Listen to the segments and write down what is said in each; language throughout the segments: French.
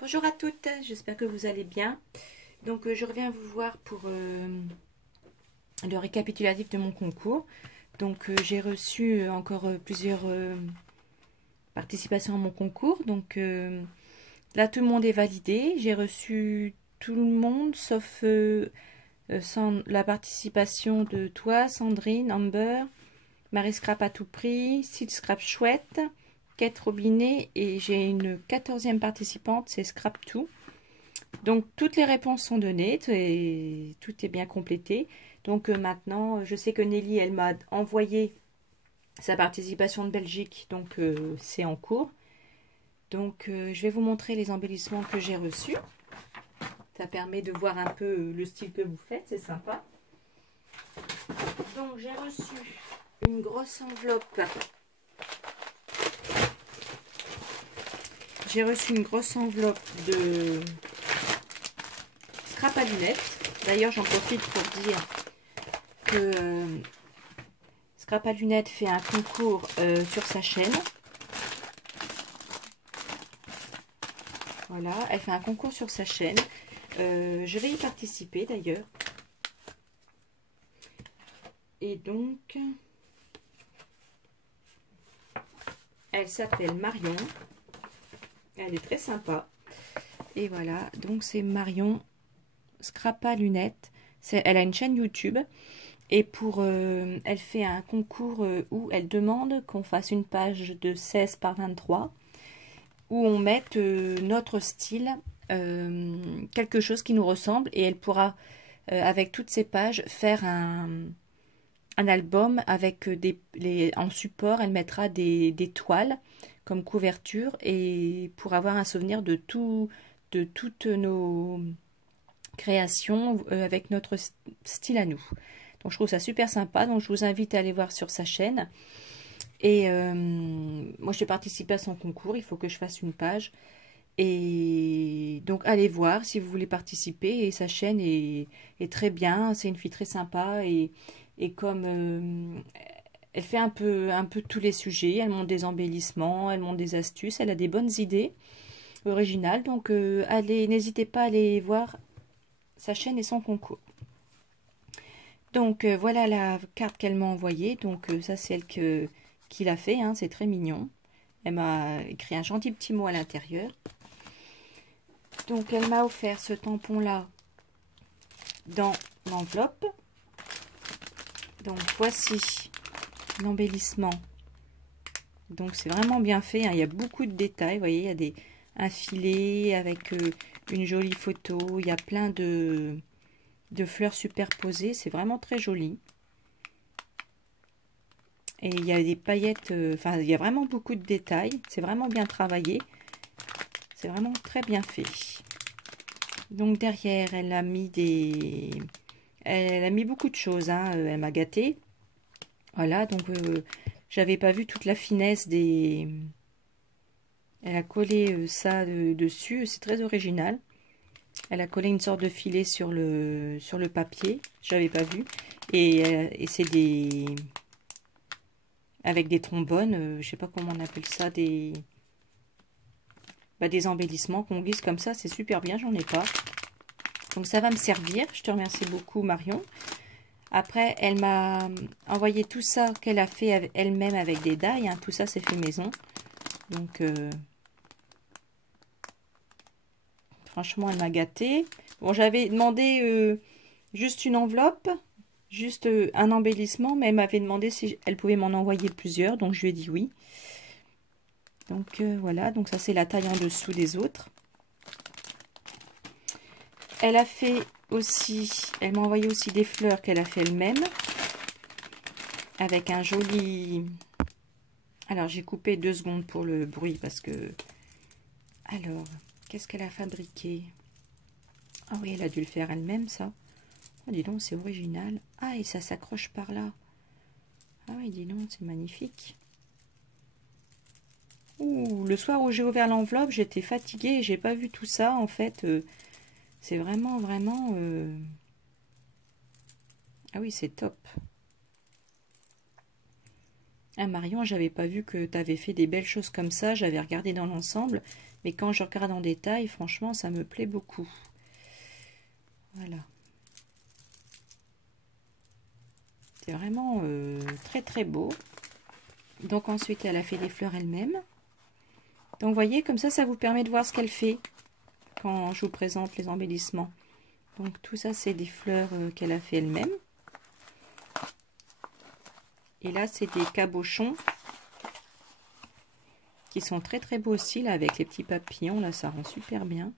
Bonjour à toutes, j'espère que vous allez bien. Donc je reviens vous voir pour le récapitulatif de mon concours. Donc j'ai reçu encore plusieurs participations à mon concours. Donc là tout le monde est validé. J'ai reçu tout le monde sauf la participation de toi, Sandrine, Amber, Marie Scrap à tout prix, Sid Scrap chouette, Kate Robinet et j'ai une 14e participante, c'est Scrap tout. Donc toutes les réponses sont données et tout est bien complété. Donc maintenant, je sais que Nelly, elle m'a envoyé sa participation de Belgique, donc c'est en cours. Donc je vais vous montrer les embellissements que j'ai reçus. Ça permet de voir un peu le style que vous faites, c'est sympa. Donc j'ai reçu une grosse enveloppe. J'ai reçu une grosse enveloppe de scrap à lunettes. D'ailleurs, j'en profite pour dire que Scrap à lunettes fait un concours sur sa chaîne. Voilà, elle fait un concours sur sa chaîne. Je vais y participer d'ailleurs. Et donc, elle s'appelle Marion. Elle est très sympa. Et voilà, donc c'est Marion Scrap à lunettes. Elle a une chaîne YouTube. Et elle fait un concours où elle demande qu'on fasse une page de 16 par 23 où on mette notre style, quelque chose qui nous ressemble et elle pourra, avec toutes ces pages, faire un album avec en support, elle mettra des toiles comme couverture et pour avoir un souvenir de toutes nos créations avec notre style à nous. Donc je trouve ça super sympa, donc je vous invite à aller voir sur sa chaîne. Et moi j'ai participé à son concours, il faut que je fasse une page. Et donc allez voir si vous voulez participer. Et sa chaîne est très bien, c'est une fille très sympa. Et comme elle fait un peu tous les sujets, elle montre des embellissements, elle montre des astuces, elle a des bonnes idées originales. Donc allez, n'hésitez pas à aller voir sa chaîne et son concours. Donc voilà la carte qu'elle m'a envoyée. Donc ça c'est elle qui l'a fait, hein, c'est très mignon. Elle m'a écrit un gentil petit mot à l'intérieur. Donc elle m'a offert ce tampon là dans l'enveloppe. Donc voici l'embellissement. Donc c'est vraiment bien fait, hein. Il y a beaucoup de détails, vous voyez, il y a un filet avec une jolie photo, il y a plein de fleurs superposées, c'est vraiment très joli. Et il y a des paillettes, enfin il y a vraiment beaucoup de détails, c'est vraiment bien travaillé, c'est vraiment très bien fait. Donc derrière elle a mis beaucoup de choses, hein. Elle m'a gâtée. Voilà, donc j'avais pas vu toute la finesse des... Elle a collé ça dessus, c'est très original. Elle a collé une sorte de filet sur le papier, j'avais pas vu. Et c'est avec des trombones, je sais pas comment on appelle ça, des embellissements qu'on glisse comme ça, c'est super bien, j'en ai pas. Donc ça va me servir, je te remercie beaucoup Marion. Après, elle m'a envoyé tout ça qu'elle a fait elle-même avec des die, hein. Tout ça c'est fait maison. Donc franchement, elle m'a gâtée. Bon, j'avais demandé juste une enveloppe, juste un embellissement, mais elle m'avait demandé si elle pouvait m'en envoyer plusieurs, donc je lui ai dit oui. Donc voilà, donc ça c'est la taille en dessous des autres. Elle a fait aussi, elle m'a envoyé aussi des fleurs qu'elle a fait elle-même, avec un joli... Alors j'ai coupé 2 secondes pour le bruit parce que... Alors, qu'est-ce qu'elle a fabriqué? Ah oui, elle a dû le faire elle-même ça. Oh, dis donc, c'est original. Ah, et ça s'accroche par là. Ah oui, dis donc, c'est magnifique. Ouh, le soir où j'ai ouvert l'enveloppe, j'étais fatiguée et j'ai pas vu tout ça. En fait, c'est vraiment... Ah oui, c'est top. Ah Marion, j'avais pas vu que tu avais fait des belles choses comme ça. J'avais regardé dans l'ensemble. Mais quand je regarde en détail, franchement, ça me plaît beaucoup. Voilà. C'est vraiment très très beau. Donc ensuite, elle a fait les fleurs elle-même. Donc vous voyez, comme ça vous permet de voir ce qu'elle fait quand je vous présente les embellissements. Donc tout ça, c'est des fleurs qu'elle a fait elle-même. Et là, c'est des cabochons qui sont très très beaux aussi, là, avec les petits papillons. Là, ça rend super bien.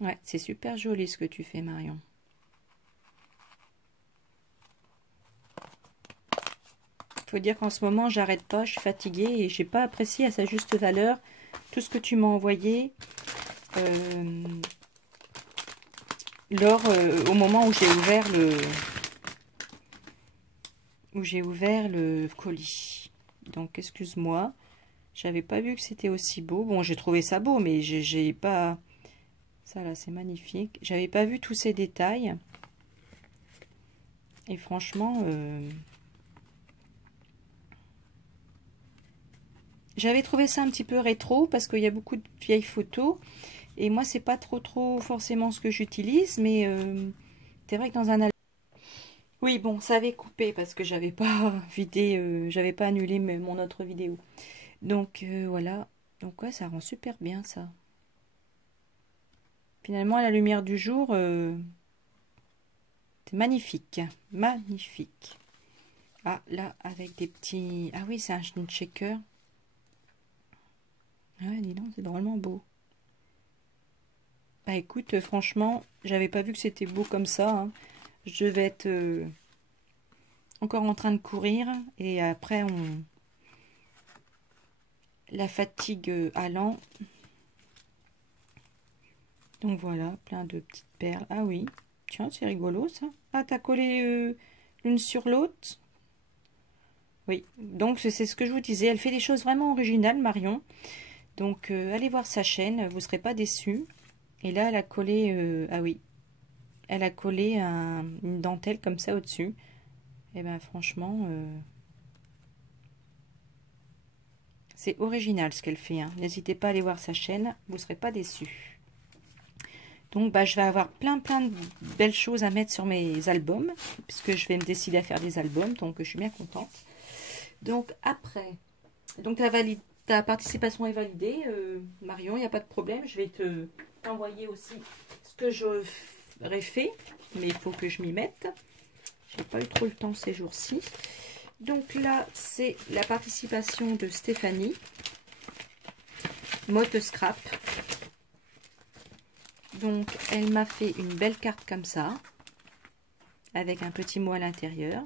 Ouais, c'est super joli ce que tu fais, Marion. Faut dire qu'en ce moment, j'arrête pas, je suis fatiguée et j'ai pas apprécié à sa juste valeur tout ce que tu m'as envoyé au moment où j'ai ouvert le colis. Donc, excuse-moi, j'avais pas vu que c'était aussi beau. Bon, j'ai trouvé ça beau, mais j'ai pas... Ça là, c'est magnifique. J'avais pas vu tous ces détails. Et franchement, j'avais trouvé ça un petit peu rétro parce qu'il y a beaucoup de vieilles photos. Et moi, c'est pas trop forcément ce que j'utilise, mais c'est vrai que dans un album... Oui, bon, ça avait coupé parce que j'avais pas vidé, j'avais pas annulé mon autre vidéo. Donc voilà. Donc ouais, ça rend super bien ça. Finalement, à la lumière du jour, c'est magnifique. Magnifique. Ah, là, avec des petits... Ah oui, c'est un shaker. Ah ouais, dis donc, c'est drôlement beau. Bah écoute, franchement, j'avais pas vu que c'était beau comme ça. Hein. Je vais être encore en train de courir. Et après, la fatigue allant. Donc voilà, plein de petites perles. Ah oui, tiens, c'est rigolo ça. Ah, t'as collé l'une sur l'autre. Oui, donc c'est ce que je vous disais. Elle fait des choses vraiment originales, Marion. Donc allez voir sa chaîne, vous ne serez pas déçus. Et là, elle a collé... ah oui, elle a collé une dentelle comme ça au-dessus. Et bien franchement, c'est original ce qu'elle fait. Hein. N'hésitez pas à aller voir sa chaîne, vous ne serez pas déçus. Donc bah, je vais avoir plein de belles choses à mettre sur mes albums. Puisque je vais me décider à faire des albums, donc je suis bien contente. Donc après, donc ta participation est validée, Marion, il n'y a pas de problème. Je vais t'envoyer aussi ce que j'aurais fait, mais il faut que je m'y mette. J'ai pas eu trop le temps ces jours-ci. Donc là, c'est la participation de Stéphanie, Motte Scrap. Donc elle m'a fait une belle carte comme ça, avec un petit mot à l'intérieur.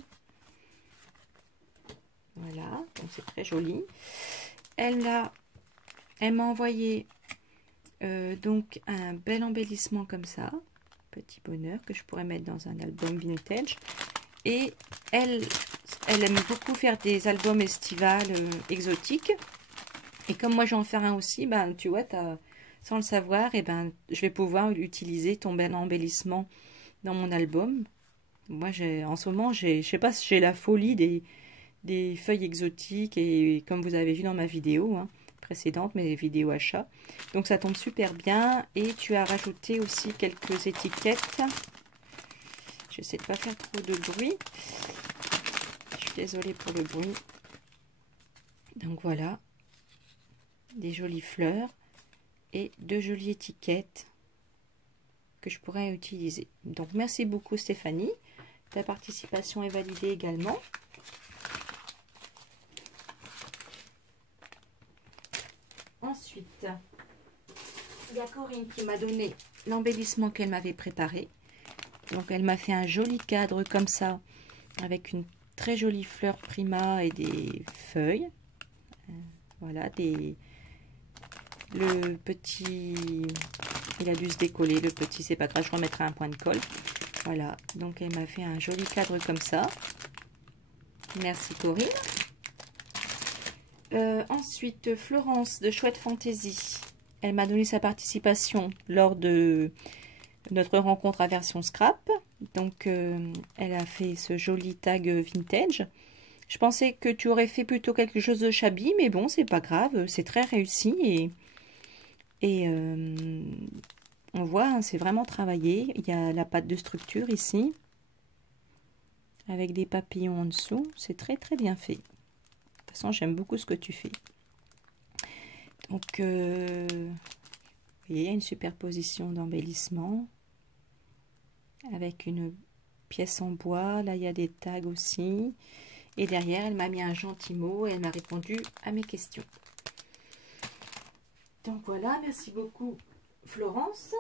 Voilà, donc c'est très joli. Elle m'a envoyé donc un bel embellissement comme ça, petit bonheur que je pourrais mettre dans un album vintage. Et elle aime beaucoup faire des albums estivales exotiques. Et comme moi j'en fais un aussi, ben tu vois, sans le savoir, et ben je vais pouvoir utiliser ton bel embellissement dans mon album. Moi en ce moment, je sais pas si j'ai la folie des feuilles exotiques, et comme vous avez vu dans ma vidéo précédente, mes vidéos achats. Donc ça tombe super bien. Et tu as rajouté aussi quelques étiquettes. J'essaie de ne pas faire trop de bruit. Je suis désolée pour le bruit. Donc voilà. Des jolies fleurs. Et deux jolies étiquettes que je pourrais utiliser. Donc merci beaucoup Stéphanie. Ta participation est validée également. Ensuite, il y a Corinne qui m'a donné l'embellissement qu'elle m'avait préparé. Donc elle m'a fait un joli cadre comme ça, avec une très jolie fleur prima et des feuilles. Voilà, le petit, il a dû se décoller, le petit, c'est pas grave, je remettrai un point de colle. Voilà, donc elle m'a fait un joli cadre comme ça. Merci Corinne. Ensuite, Florence de Chouette Fantaisie. Elle m'a donné sa participation lors de notre rencontre à version scrap. Donc, elle a fait ce joli tag vintage. Je pensais que tu aurais fait plutôt quelque chose de shabby, mais bon, c'est pas grave, c'est très réussi et on voit, hein, c'est vraiment travaillé. Il y a la pâte de structure ici, avec des papillons en dessous. C'est très très bien fait. De toute façon, j'aime beaucoup ce que tu fais. Donc, vous voyez, il y a une superposition d'embellissement avec une pièce en bois. Là, il y a des tags aussi. Et derrière, elle m'a mis un gentil mot et elle m'a répondu à mes questions. Donc voilà, merci beaucoup Florence.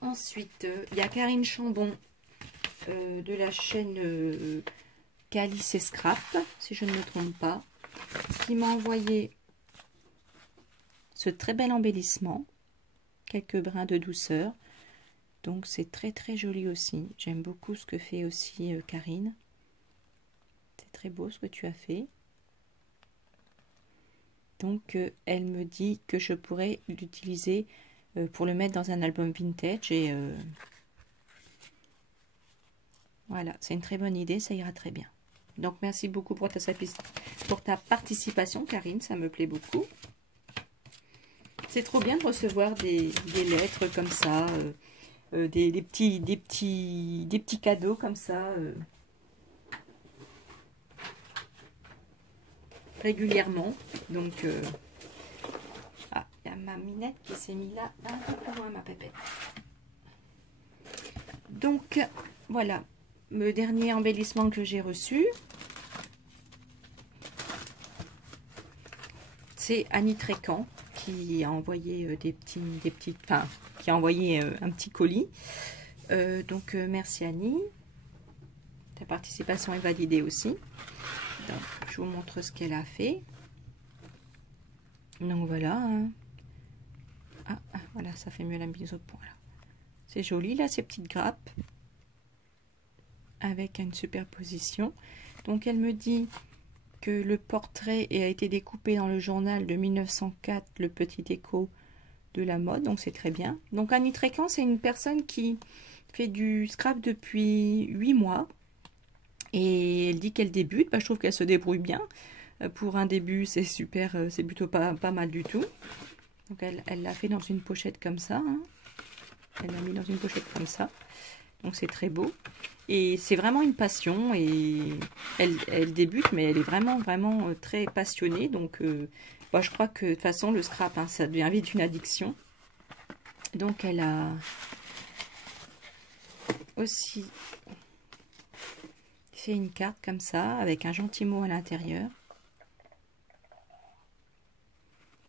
Ensuite, il y a Karine Chambon de la chaîne Calice et Scrap, si je ne me trompe pas, qui m'a envoyé ce très bel embellissement, quelques brins de douceur. Donc c'est très très joli aussi. J'aime beaucoup ce que fait aussi Karine. C'est très beau ce que tu as fait. Donc elle me dit que je pourrais l'utiliser pour le mettre dans un album vintage et voilà, c'est une très bonne idée, ça ira très bien. Donc merci beaucoup pour ta participation Karine, ça me plaît beaucoup. C'est trop bien de recevoir des lettres comme ça, des petits cadeaux comme ça régulièrement. Donc ah, il y a ma minette qui s'est mise là un peu plus loin, ma pépette. Donc voilà, le dernier embellissement que j'ai reçu, c'est Annie Trécan qui a envoyé qui a envoyé un petit colis. Donc merci Annie, ta participation est validée aussi. Donc, je vous montre ce qu'elle a fait. Donc voilà. Hein. Voilà, ça fait mieux la mise au point là. C'est joli là, ces petites grappes avec une superposition. Donc elle me dit que le portrait a été découpé dans le journal de 1904, le petit écho de la mode, donc c'est très bien. Donc Annie Trécan, c'est une personne qui fait du scrap depuis 8 mois et elle dit qu'elle débute. Je trouve qu'elle se débrouille bien. Pour un début, c'est super, c'est plutôt pas mal du tout. Donc elle l'a fait dans une pochette comme ça. Hein. Elle l'a mis dans une pochette comme ça. Donc c'est très beau. Et c'est vraiment une passion. Et elle débute, mais elle est vraiment très passionnée. Donc je crois que de toute façon, le scrap, hein, ça devient vite une addiction. Donc elle a aussi fait une carte comme ça, avec un gentil mot à l'intérieur.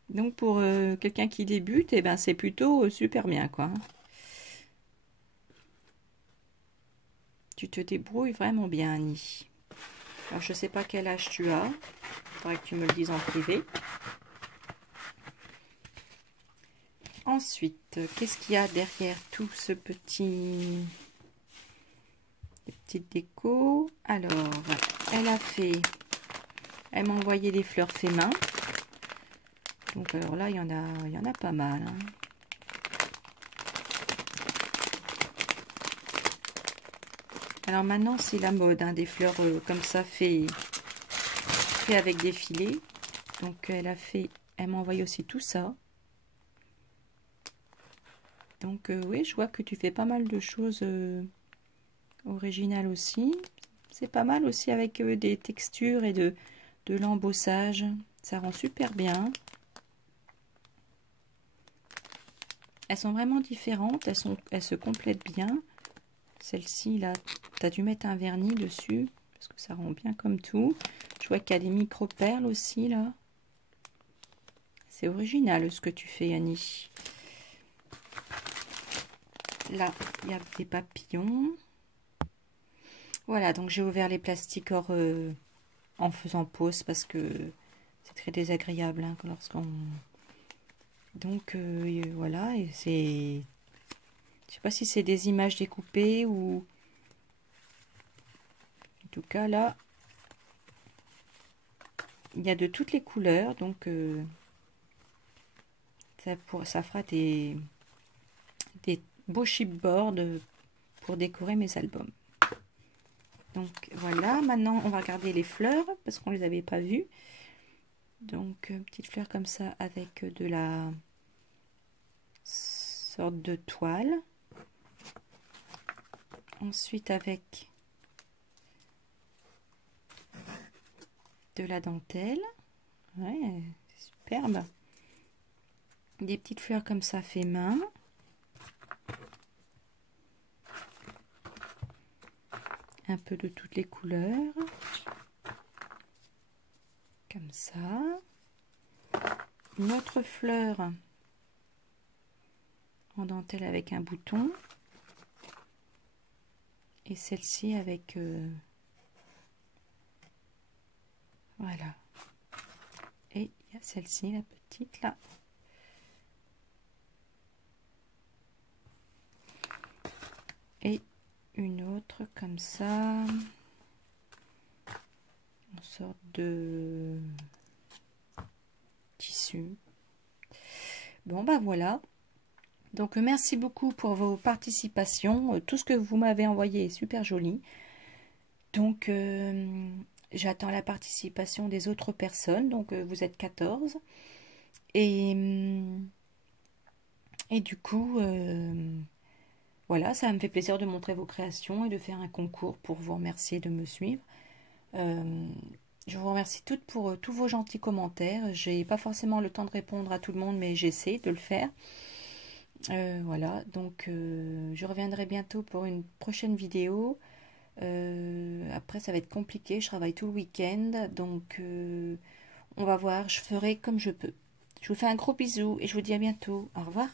Donc pour quelqu'un qui débute, eh ben, c'est plutôt super bien, quoi. Tu te débrouilles vraiment bien, Annie. Alors je sais pas quel âge tu as. Il faudrait que tu me le dises en privé. Ensuite, qu'est-ce qu'il y a derrière tout ce petit... Des petites décos. Alors, elle m'a envoyé des fleurs fait main. Donc alors là, il y en a pas mal. Hein. Alors maintenant, c'est la mode, hein, des fleurs comme ça, fait avec des filets. Donc elle m'a envoyé aussi tout ça. Donc oui, je vois que tu fais pas mal de choses originales aussi. C'est pas mal aussi avec des textures et de l'embossage. Ça rend super bien. Elles sont vraiment différentes, elles se complètent bien. Celle-ci, là, tu as dû mettre un vernis dessus, parce que ça rend bien comme tout. Je vois qu'il y a des micro-perles aussi, là. C'est original ce que tu fais, Annie. Là, il y a des papillons. Voilà, donc j'ai ouvert les plastiques hors en faisant pause, parce que c'est très désagréable hein, lorsqu'on... Donc voilà, et c'est... Je sais pas si c'est des images découpées ou... En tout cas, là, il y a de toutes les couleurs, donc ça fera des beaux chipboards pour décorer mes albums. Donc voilà, maintenant on va regarder les fleurs parce qu'on les avait pas vues. Donc petites fleurs comme ça avec de la sorte de toile. Ensuite avec de la dentelle. Ouais, superbe. Des petites fleurs comme ça fait main. Un peu de toutes les couleurs. Comme ça. Une autre fleur en dentelle avec un bouton. Et celle-ci avec... voilà. Et il y a celle-ci, la petite là. Et une autre comme ça. En sorte de tissu. Bon bah voilà. Donc merci beaucoup pour vos participations. Tout ce que vous m'avez envoyé est super joli. Donc j'attends la participation des autres personnes. Donc vous êtes 14. Et du coup, voilà, ça me fait plaisir de montrer vos créations et de faire un concours pour vous remercier de me suivre. Je vous remercie toutes pour tous vos gentils commentaires. J'ai pas forcément le temps de répondre à tout le monde, mais j'essaie de le faire. Voilà, donc je reviendrai bientôt pour une prochaine vidéo. Après, ça va être compliqué. Je travaille tout le week-end, donc on va voir. Je ferai comme je peux. Je vous fais un gros bisou et je vous dis à bientôt. Au revoir.